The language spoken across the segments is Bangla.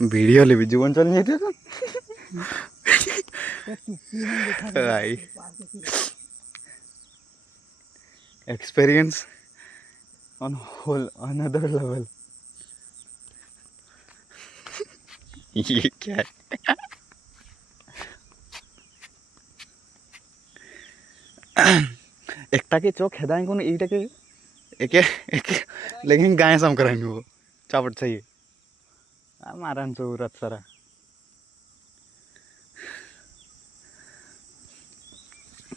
ভিডিও লিবি জীবন চল নিয়ে তো ভাই experience on whole another level ये क्या है एकटा के चौक हेदाएं कौन ईटा के एक लेकिन गाय सम कराएंगे वो चापट चाहिए मारन चौरत सारा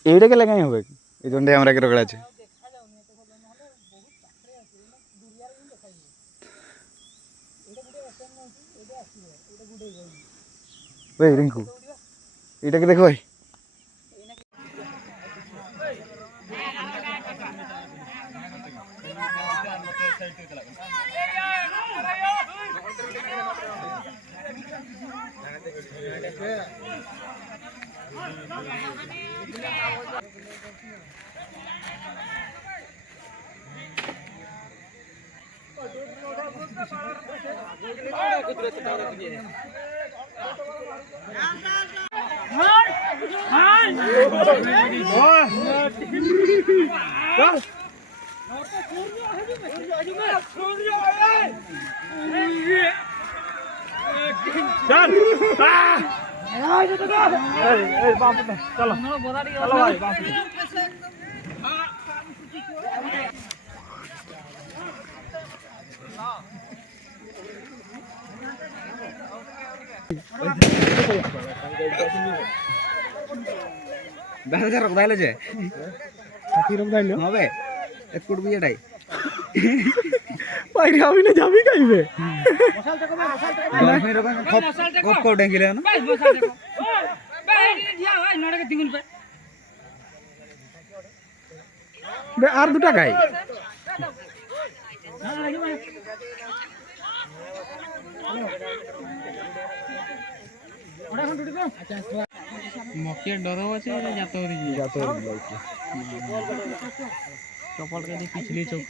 এইটা কে লাগাই হবে এই জন্যই আমরা কে রগড়া আছে ওই রিঙ্কু এটাকে দেখো ভাই রোগ দাইলে যে রোগ দাইলে হবে এক ফুট বিয়ে ডাই বাইরে আমি না যাবি কাইবে মশালটা কবে মশালটা কবে খপ খপ ডেঙ্গিলে না মশাল দেখো ভাই দিয়া ভাই নড়াকে তিনগুন পে বে আর দুটা গাই ওটা এখন টুটি তো আচ্ছা মকির ডরও আছে যাতে হরি যাতে হরি লাইছে चौपड़ के पिछली चौक